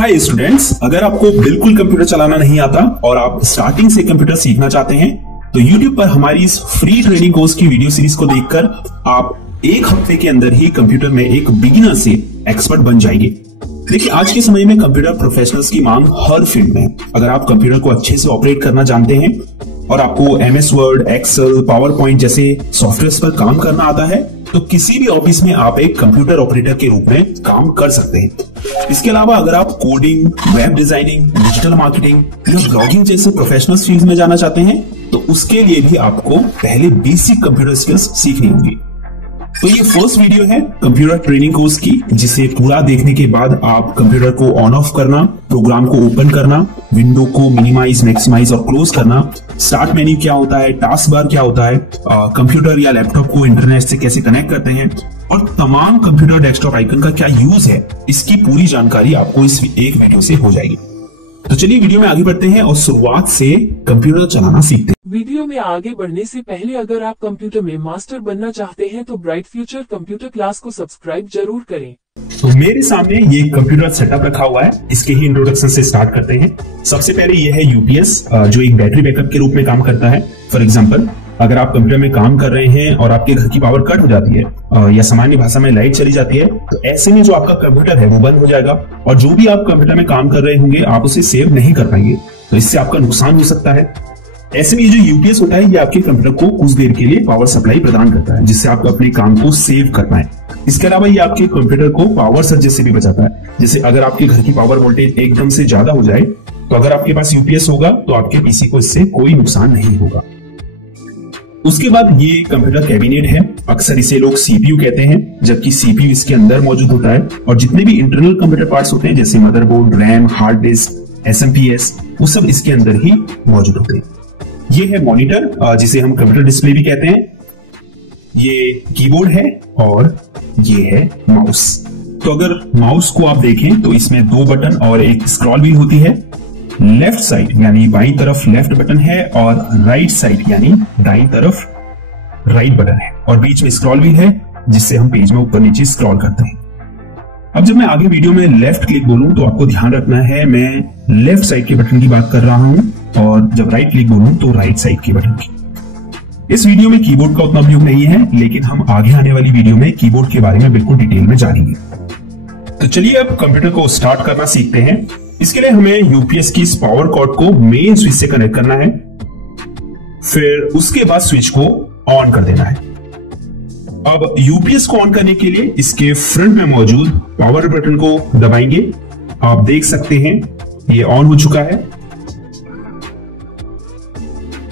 Hi students, अगर आपको बिल्कुल कंप्यूटर चलाना नहीं आता और आप स्टार्टिंग से कंप्यूटर सीखना चाहते हैं तो YouTube पर हमारी इस फ्री ट्रेनिंग कोर्स की वीडियो सीरीज को देखकर आप एक हफ्ते के अंदर ही कंप्यूटर में एक बिगिनर से एक्सपर्ट बन जाएंगे। देखिए, आज के समय में कंप्यूटर प्रोफेशनल्स की मांग हर फील्ड में है। अगर आप कंप्यूटर को अच्छे से ऑपरेट करना जानते हैं और आपको MS Word, Excel, PowerPoint जैसे सॉफ्टवेयर पर काम करना आता है तो किसी भी ऑफिस में आप एक कंप्यूटर ऑपरेटर के रूप में काम कर सकते हैं। इसके अलावा अगर आप coding, web designing, digital marketing या ब्लॉगिंग जैसे प्रोफेशनल फील्ड में जाना चाहते हैं तो उसके लिए भी आपको पहले बेसिक कंप्यूटर स्किल्स सीखनी होगी। तो ये फर्स्ट वीडियो है कंप्यूटर ट्रेनिंग कोर्स की, जिसे पूरा देखने के बाद आप कंप्यूटर को ऑन ऑफ करना, प्रोग्राम को ओपन करना, विंडो को मिनिमाइज, मैक्सिमाइज और क्लोज करना, स्टार्ट मेन्यू क्या होता है, टास्क बार क्या होता है, कंप्यूटर या लैपटॉप को इंटरनेट से कैसे कनेक्ट करते हैं और तमाम कंप्यूटर डेस्कटॉप आइकन का क्या यूज है, इसकी पूरी जानकारी आपको इस एक वीडियो से हो जाएगी। तो चलिए वीडियो में आगे बढ़ते हैं और शुरुआत से कंप्यूटर चलाना सीखते हैं। वीडियो में आगे बढ़ने से पहले अगर आप कंप्यूटर में मास्टर बनना चाहते हैं तो ब्राइट फ्यूचर कंप्यूटर क्लास को सब्सक्राइब जरूर करें। तो मेरे सामने ये कंप्यूटर सेटअप रखा हुआ है, इसके ही इंट्रोडक्शन से स्टार्ट करते हैं। सबसे पहले ये है UPS, जो एक बैटरी बैकअप के रूप में काम करता है। फॉर एग्जाम्पल, अगर आप कंप्यूटर में काम कर रहे हैं और आपके घर की पावर कट हो जाती है या सामान्य भाषा में लाइट चली जाती है तो ऐसे में जो आपका कंप्यूटर है वो बंद हो जाएगा और जो भी आप कंप्यूटर में काम कर रहे होंगे आप उसे सेव नहीं कर पाएंगे, तो इससे आपका नुकसान हो सकता है। ऐसे में ये जो UPS होता है ये आपके कंप्यूटर को कुछ देर के लिए पावर सप्लाई प्रदान करता है, जिससे आप अपने काम को सेव कर पाए। इसके अलावा ये आपके कंप्यूटर को पावर सर्ज से भी बचाता है। जैसे अगर आपके घर की पावर वोल्टेज एकदम से ज्यादा हो जाए तो अगर आपके पास UPS होगा तो आपके पीसी को इससे कोई नुकसान नहीं होगा। उसके बाद ये कंप्यूटर कैबिनेट है, अक्सर इसे लोग CPU कहते हैं, जबकि CPU इसके अंदर मौजूद होता है और जितने भी इंटरनल कंप्यूटर पार्ट्स होते हैं जैसे motherboard, RAM, hard disk, SMPS, वो सब इसके अंदर ही मौजूद होते हैं। ये है मॉनिटर, जिसे हम कंप्यूटर डिस्प्ले भी कहते हैं। ये कीबोर्ड है और ये है माउस। तो अगर माउस को आप देखें तो इसमें 2 बटन और एक स्क्रॉल व्हील होती है। लेफ्ट साइड यानी बाईं तरफ लेफ्ट बटन है और राइट साइड यानी दाईं तरफ राइट बटन है और बीच में स्क्रॉल व्हील है, जिससे हम पेज में ऊपर नीचे स्क्रॉल करते हैं। अब जब मैं आगे वीडियो में लेफ्ट क्लिक बोलूं तो आपको ध्यान रखना है मैं लेफ्ट साइड के बटन की बात कर रहा हूं और जब राइट क्लिक बोलूं तो राइट साइड के बटन की। इस वीडियो में कीबोर्ड का उतना उपयोग नहीं है, लेकिन हम आगे आने वाली वीडियो में कीबोर्ड के बारे में बिल्कुल डिटेल में जानेंगे। तो चलिए अब कंप्यूटर को स्टार्ट करना सीखते हैं। इसके लिए हमें UPS की इस पावर कॉर्ड को मेन स्विच से कनेक्ट करना है, फिर उसके बाद स्विच को ऑन कर देना है। अब UPS को ऑन करने के लिए इसके फ्रंट में मौजूद पावर बटन को दबाएंगे। आप देख सकते हैं ये ऑन हो चुका है।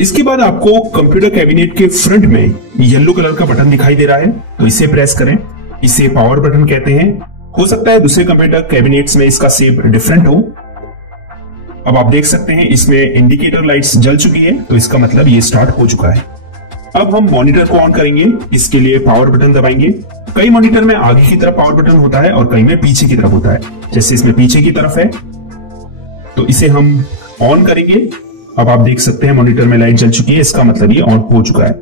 इसके बाद आपको कंप्यूटर कैबिनेट के फ्रंट में येलो कलर का बटन दिखाई दे रहा है, तो इसे प्रेस करें। इसे पावर बटन कहते हैं। हो सकता है दूसरे कंप्यूटर कैबिनेट्स में इसका शेप डिफरेंट हो। अब आप देख सकते हैं इसमें इंडिकेटर लाइट्स जल चुकी है, तो इसका मतलब ये स्टार्ट हो चुका है। अब हम मॉनिटर को ऑन करेंगे। इसके लिए पावर बटन दबाएंगे। कई मॉनिटर में आगे की तरफ पावर बटन होता है और कई में पीछे की तरफ होता है। जैसे इसमें पीछे की तरफ है तो इसे हम ऑन करेंगे। अब आप देख सकते हैं मॉनिटर में लाइट जल चुकी है, इसका मतलब ये ऑन हो चुका है।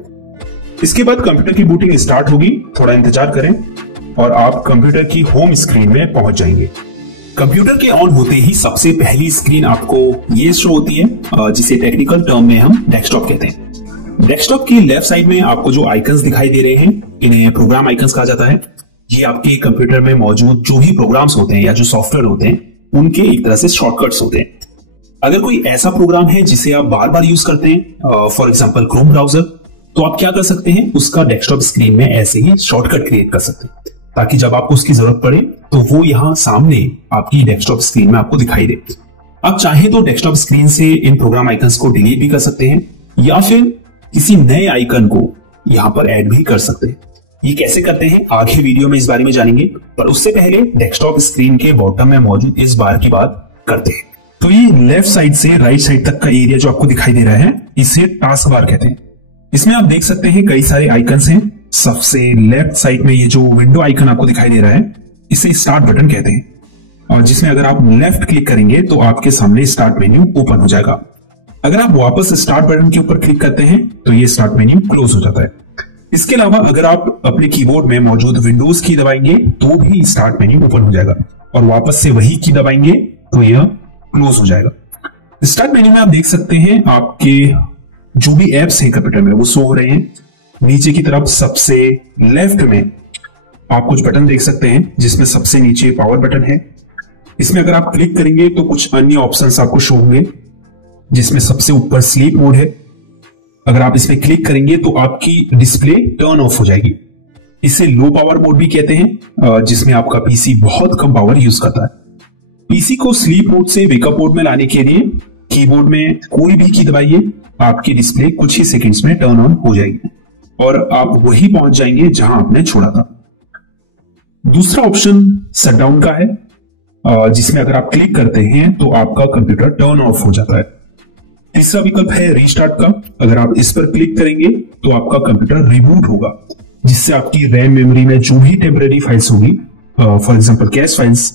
इसके बाद कंप्यूटर की बूटिंग स्टार्ट होगी, थोड़ा इंतजार करें और आप कंप्यूटर की होम स्क्रीन में पहुंच जाएंगे। कंप्यूटर के ऑन होते ही सबसे पहली स्क्रीन आपको ये शो होती है, जिसे टेक्निकल टर्म में हम डेस्कटॉप कहते हैं। डेस्कटॉप की लेफ्ट साइड में आपको जो आइकन्स दिखाई दे रहे हैं इन्हें प्रोग्राम आइकन्स कहा जाता है। ये आपके कंप्यूटर में मौजूद जो भी प्रोग्राम्स होते हैं या जो सॉफ्टवेयर होते हैं उनके एक तरह से शॉर्टकट्स होते हैं। अगर कोई ऐसा प्रोग्राम है जिसे आप बार बार यूज करते हैं, फॉर एग्जाम्पल क्रोम ब्राउजर, तो आप क्या कर सकते हैं, उसका डेस्कटॉप स्क्रीन में ऐसे ही शॉर्टकट क्रिएट कर सकते हैं ताकि जब आपको उसकी जरूरत पड़े तो वो यहां सामने आपकी डेस्कटॉप स्क्रीन में आपको दिखाई दे। आप चाहे तो डेस्कटॉप स्क्रीन से इन प्रोग्राम आइकन्स को डिलीट भी कर सकते हैं या फिर किसी नए आइकन को यहां पर ऐड भी कर सकते हैं। ये कैसे करते हैं आगे वीडियो में इस बारे में जानेंगे, पर उससे पहले डेस्कटॉप स्क्रीन के बॉटम में मौजूद इस बार की बात करते हैं। तो ये लेफ्ट साइड से राइट साइड तक का एरिया जो आपको दिखाई दे रहा है इसे टास्क बार कहते हैं। इसमें आप देख सकते हैं कई सारे आइकन्स हैं। सबसे लेफ्ट साइड में ये जो विंडो आइकन आपको दिखाई दे रहा है इसे स्टार्ट बटन कहते हैं और जिसमें अगर आप लेफ्ट क्लिक करेंगे तो आपके सामने स्टार्ट मेन्यू ओपन हो जाएगा। अगर आप वापस स्टार्ट बटन के ऊपर क्लिक करते हैं तो ये स्टार्ट मेन्यू क्लोज हो जाता है। इसके अलावा अगर आप अपने कीबोर्ड में मौजूद विंडोज की दबाएंगे तो भी स्टार्ट मेन्यू ओपन हो जाएगा और वापस से वही की दबाएंगे तो यह क्लोज हो जाएगा। स्टार्ट मेन्यू में आप देख सकते हैं आपके जो भी एप्स हैं कंप्यूटर में वो शो हो रहे हैं। नीचे की तरफ सबसे लेफ्ट में आप कुछ बटन देख सकते हैं, जिसमें सबसे नीचे पावर बटन है। इसमें अगर आप क्लिक करेंगे तो कुछ अन्य ऑप्शंस आपको शो होंगे, जिसमें सबसे ऊपर स्लीप मोड है। अगर आप इसमें क्लिक करेंगे तो आपकी डिस्प्ले टर्न ऑफ हो जाएगी। इसे लो पावर मोड भी कहते हैं, जिसमें आपका पीसी बहुत कम पावर यूज करता है। पीसी को स्लीप मोड से वेकअप मोड में लाने के लिए कीबोर्ड में कोई भी की दबाइए, आपकी डिस्प्ले कुछ ही सेकंड्स में टर्न ऑन हो जाएगी और आप वहीं पहुंच जाएंगे जहां आपने छोड़ा था। दूसरा ऑप्शन शटडाउन का है, जिसमें अगर आप क्लिक करते हैं तो आपका कंप्यूटर टर्न ऑफ हो जाता है। तीसरा विकल्प है रीस्टार्ट का। अगर आप इस पर क्लिक करेंगे तो आपका कंप्यूटर रिबूट होगा, जिससे आपकी रैम मेमोरी में जो भी टेम्परेरी फाइल्स होगी, फॉर एग्जांपल कैश फाइल्स,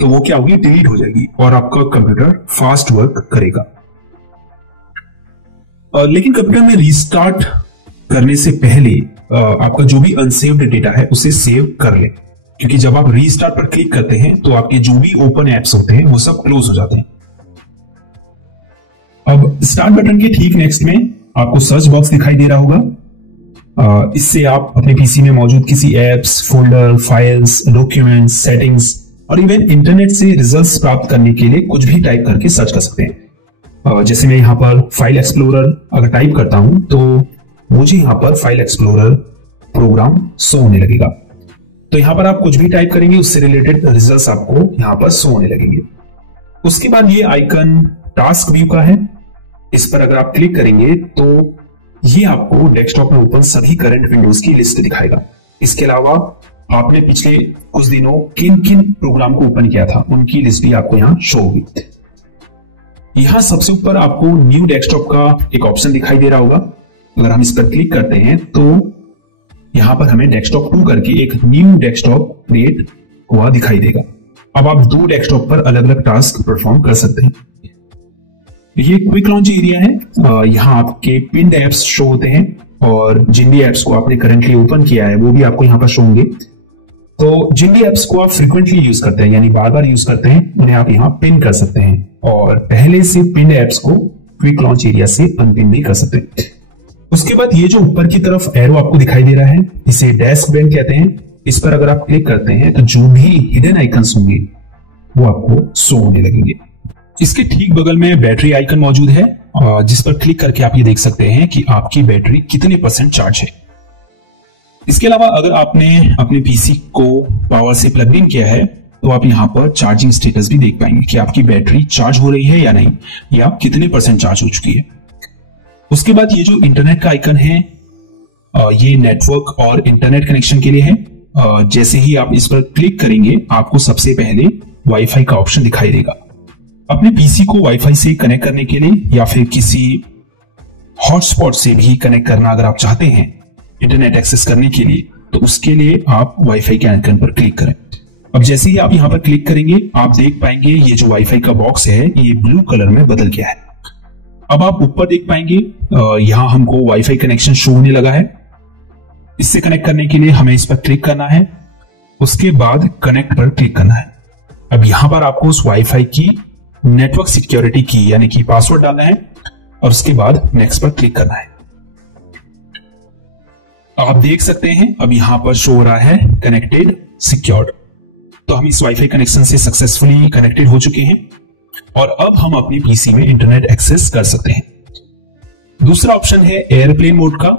तो वो क्या होगी, डिलीट हो जाएगी और आपका कंप्यूटर फास्ट वर्क करेगा। लेकिन कंप्यूटर में रीस्टार्ट करने से पहले आपका जो भी अनसेव्ड डेटा है उसे सेव कर ले, क्योंकि जब आप रीस्टार्ट पर क्लिक करते हैं तो आपके जो भी ओपन एप्स होते हैं वो सब क्लोज हो जाते हैं। अब स्टार्ट बटन के ठीक नेक्स्ट में आपको सर्च बॉक्स दिखाई दे रहा होगा। इससे आप अपने पीसी में मौजूद किसी apps, folder, files, documents, settings और इवन इंटरनेट से रिजल्ट्स प्राप्त करने के लिए कुछ भी टाइप करके सर्च कर सकते हैं। जैसे मैं यहां पर फाइल एक्सप्लोरर अगर टाइप करता हूं तो मुझे यहां पर फाइल एक्सप्लोरर प्रोग्राम शो होने लगेगा। तो यहां पर आप कुछ भी टाइप करेंगे उससे रिलेटेड रिजल्ट्स आपको यहां पर शो होने लगेंगे। उसके बाद ये आइकन टास्क व्यू का है। इस पर अगर आप क्लिक करेंगे तो ये आपको डेस्कटॉप में ओपन सभी करंट विंडोज की लिस्ट दिखाएगा। इसके अलावा आपने पिछले कुछ दिनों किन किन प्रोग्राम को ओपन किया था उनकी लिस्ट भी आपको यहां शो होगी। यहां सबसे ऊपर आपको न्यू डेस्कटॉप का एक ऑप्शन दिखाई दे रहा होगा। अगर हम इस पर क्लिक करते हैं तो यहां पर हमें डेस्कटॉप 2 करके एक न्यू डेस्कटॉप क्रिएट हुआ दिखाई देगा। अब आप 2 डेस्कटॉप पर अलग अलग टास्क परफॉर्म कर सकते हैं। ये क्विक लॉन्च एरिया है। यहां आपके पिन्ड एप्स शो होते हैं और जिन भी एप्स को आपने करंटली ओपन किया है वो भी आपको यहां पर शो होंगे। तो जिन भी एप्स को आप फ्रीक्वेंटली यूज करते हैं, यानी बार बार यूज करते हैं, उन्हें आप यहां पिन कर सकते हैं और पहले से पिन एप्स को क्विक लॉन्च एरिया से अनपिन भी कर सकते हैं। उसके बाद ये जो ऊपर की तरफ एरो आपको दिखाई दे रहा है, इसे डेस्क बेन कहते हैं। इस पर अगर आप क्लिक करते हैं तो जो भी हिडन आइकन्स होंगे वो आपको शो होने लगेंगे। इसके ठीक बगल में बैटरी आइकन मौजूद है, जिस पर क्लिक करके आप ये देख सकते हैं कि आपकी बैटरी कितने % चार्ज है। इसके अलावा अगर आपने अपने पीसी को पावर से प्लग इन किया है तो आप यहां पर चार्जिंग स्टेटस भी देख पाएंगे कि आपकी बैटरी चार्ज हो रही है या नहीं, या कितने % चार्ज हो चुकी है। उसके बाद ये जो इंटरनेट का आइकन है, ये नेटवर्क और इंटरनेट कनेक्शन के लिए है। जैसे ही आप इस पर क्लिक करेंगे आपको सबसे पहले वाईफाई का ऑप्शन दिखाई देगा। अपने पीसी को वाईफाई से कनेक्ट करने के लिए या फिर किसी हॉटस्पॉट से भी कनेक्ट करना अगर आप चाहते हैं इंटरनेट एक्सेस करने के लिए, तो उसके लिए आप वाईफाई के आइकन पर क्लिक करें। अब जैसे ही आप यहां पर क्लिक करेंगे आप देख पाएंगे ये जो वाईफाई का बॉक्स है ये ब्लू कलर में बदल गया है। अब आप ऊपर देख पाएंगे यहां हमको वाईफाई कनेक्शन शो होने लगा है। इससे कनेक्ट करने के लिए हमें इस पर क्लिक करना है, उसके बाद कनेक्ट पर क्लिक करना है। अब यहां पर आपको उस वाईफाई की नेटवर्क सिक्योरिटी की यानी कि पासवर्ड डालना है और उसके बाद नेक्स्ट पर क्लिक करना है। आप देख सकते हैं अब यहां पर शो हो रहा है कनेक्टेड सिक्योर्ड। तो हम इस वाईफाई कनेक्शन से सक्सेसफुली कनेक्टेड हो चुके हैं और अब हम अपनी पीसी में इंटरनेट एक्सेस कर सकते हैं। दूसरा ऑप्शन है एयरप्लेन मोड का।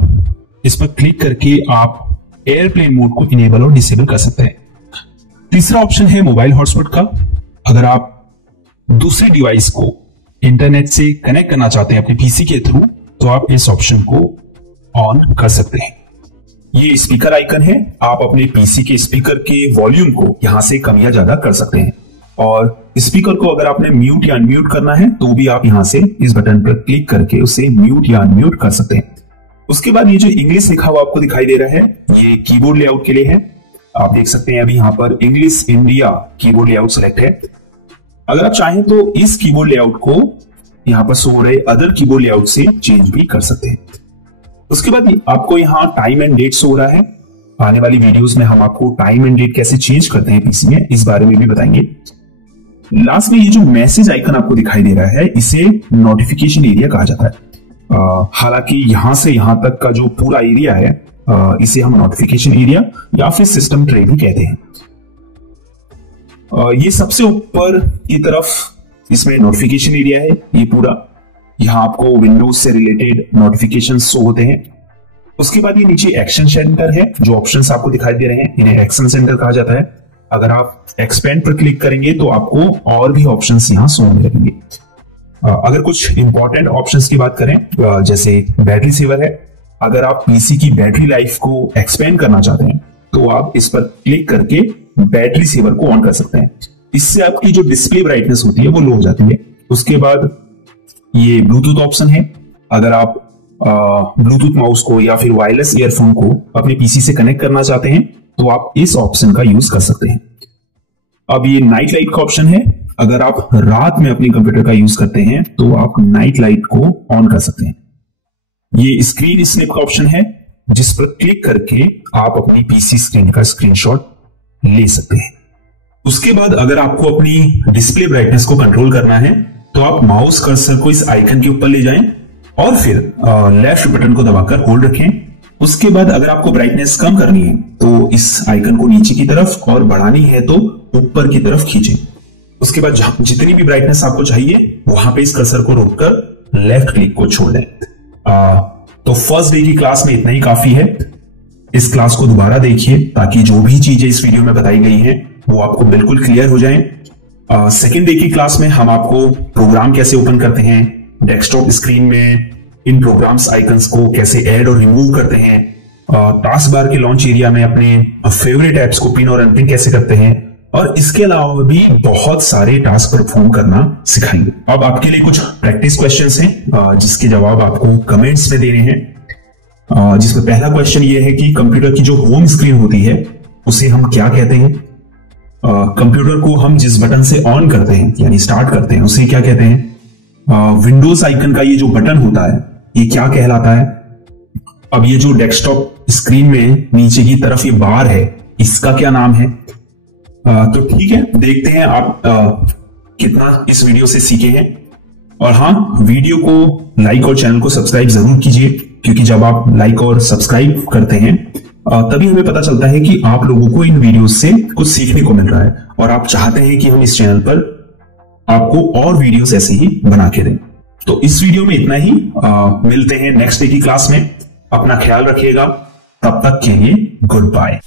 इस पर क्लिक करके आप एयरप्लेन मोड को इनेबल और डिसेबल कर सकते हैं। तीसरा ऑप्शन है मोबाइल हॉटस्पॉट का। अगर आप दूसरे डिवाइस को इंटरनेट से कनेक्ट करना चाहते हैं अपने पीसी के थ्रू, तो आप इस ऑप्शन को ऑन कर सकते हैं। ये स्पीकर आइकन है। आप अपने पीसी के स्पीकर के वॉल्यूम को यहां से कम या ज्यादा कर सकते हैं और स्पीकर को अगर आपने म्यूट या अनम्यूट करना है तो भी आप यहां से इस बटन पर क्लिक करके उसे म्यूट या अनम्यूट कर सकते हैं। उसके बाद ये जो इंग्लिश लिखा हुआ आपको दिखाई दे रहा है ये कीबोर्ड लेआउट के लिए है। आप देख सकते हैं अभी यहां पर English India keyboard layout select है। अगर आप चाहें तो इस कीबोर्ड लेआउट को यहां पर सो रहे अदर कीबोर्ड लेआउट से चेंज भी कर सकते हैं। उसके बाद आपको यहां टाइम एंड डेट सो रहा है। आने वाली वीडियोस में हम आपको टाइम एंड डेट कैसे चेंज करते हैं पीसी में, इस बारे में भी बताएंगे। लास्ट में ये जो मैसेज आइकन आपको दिखाई दे रहा है, इसे नोटिफिकेशन एरिया कहा जाता है। हालांकि यहां से यहां तक का जो पूरा एरिया है, इसे हम नोटिफिकेशन एरिया या फिर सिस्टम ट्रे भी कहते हैं। ये सबसे ऊपर की तरफ इसमें नोटिफिकेशन एरिया है, ये पूरा। यहां आपको विंडोज से रिलेटेड नोटिफिकेशन शो होते हैं। उसके बाद ये नीचे एक्शन सेंटर है, जो ऑप्शंस आपको दिखाई दे रहे हैं, इन्हें एक्शन सेंटर कहा जाता है। अगर आप एक्सपेंड पर क्लिक करेंगे तो आपको और भी ऑप्शंस यहां शो होने लगेंगे। अगर कुछ इंपॉर्टेंट ऑप्शंस की बात करें, जैसे बैटरी सेवर है, अगर आप पीसी की बैटरी लाइफ को एक्सपेंड करना चाहते हैं तो आप इस पर क्लिक करके बैटरी सेवर को ऑन कर सकते हैं। इससे आपकी जो डिस्प्ले ब्राइटनेस होती है वो लो हो जाती है। उसके बाद ये ब्लूटूथ ऑप्शन है। अगर आप ब्लूटूथ माउस को या फिर वायरलेस ईयरफोन को अपने पीसी से कनेक्ट करना चाहते हैं तो आप इस ऑप्शन का यूज कर सकते हैं। अब ये नाइट लाइट का ऑप्शन है। अगर आप रात में अपने कंप्यूटर का यूज करते हैं तो आप नाइट लाइट को ऑन कर सकते हैं। ये स्क्रीन स्नैप का ऑप्शन है, जिस पर क्लिक करके आप अपनी पीसी स्क्रीन का स्क्रीनशॉट ले सकते हैं। उसके बाद अगर आपको अपनी डिस्प्ले ब्राइटनेस को कंट्रोल करना है तो आप माउस कर्सर को इस आइकन के ऊपर ले जाएं और फिर लेफ्ट बटन को दबाकर होल्ड रखें। उसके बाद अगर आपको ब्राइटनेस कम करनी है तो इस आइकन को नीचे की तरफ और बढ़ानी है तो ऊपर की तरफ खींचें। उसके बाद जितनी भी ब्राइटनेस आपको चाहिए वहां पे इस कर्सर को रोककर लेफ्ट क्लिक को छोड़ दें। तो फर्स्ट डे की क्लास में इतना ही काफी है। इस क्लास को दोबारा देखिए ताकि जो भी चीजें इस वीडियो में बताई गई हैं वो आपको बिल्कुल क्लियर हो जाएं। सेकेंड डे की क्लास में हम आपको प्रोग्राम कैसे ओपन करते हैं, डेस्कटॉप स्क्रीन में इन प्रोग्राम्स आइकन्स को कैसे ऐड और रिमूव करते हैं, टास्क बार के लॉन्च एरिया में अपने फेवरेट एप्स को पिन और अनपिन कैसे करते हैं, और इसके अलावा भी बहुत सारे टास्क परफॉर्म करना सिखाएंगे। अब आपके लिए कुछ प्रैक्टिस क्वेश्चंस हैं जिसके जवाब आपको कमेंट्स में देने हैं। जिसमें पहला क्वेश्चन ये है कि कंप्यूटर की जो होम स्क्रीन होती है उसे हम क्या कहते हैं। कंप्यूटर को हम जिस बटन से ऑन करते हैं यानी स्टार्ट करते हैं उसे क्या कहते हैं। विंडोज आइकन का ये जो बटन होता है ये क्या कहलाता है। अब ये जो डेस्कटॉप स्क्रीन में नीचे की तरफ ये बार है इसका क्या नाम है। तो ठीक है, देखते हैं आप कितना इस वीडियो से सीखे हैं। और हाँ, वीडियो को लाइक और चैनल को सब्सक्राइब जरूर कीजिए, क्योंकि जब आप लाइक और सब्सक्राइब करते हैं तभी हमें पता चलता है कि आप लोगों को इन वीडियोस से कुछ सीखने को मिल रहा है और आप चाहते हैं कि हम इस चैनल पर आपको और वीडियोस ऐसे ही बना के दें। तो इस वीडियो में इतना ही। मिलते हैं नेक्स्ट डे की क्लास में। अपना ख्याल रखिएगा। तब तक के लिए गुड बाय।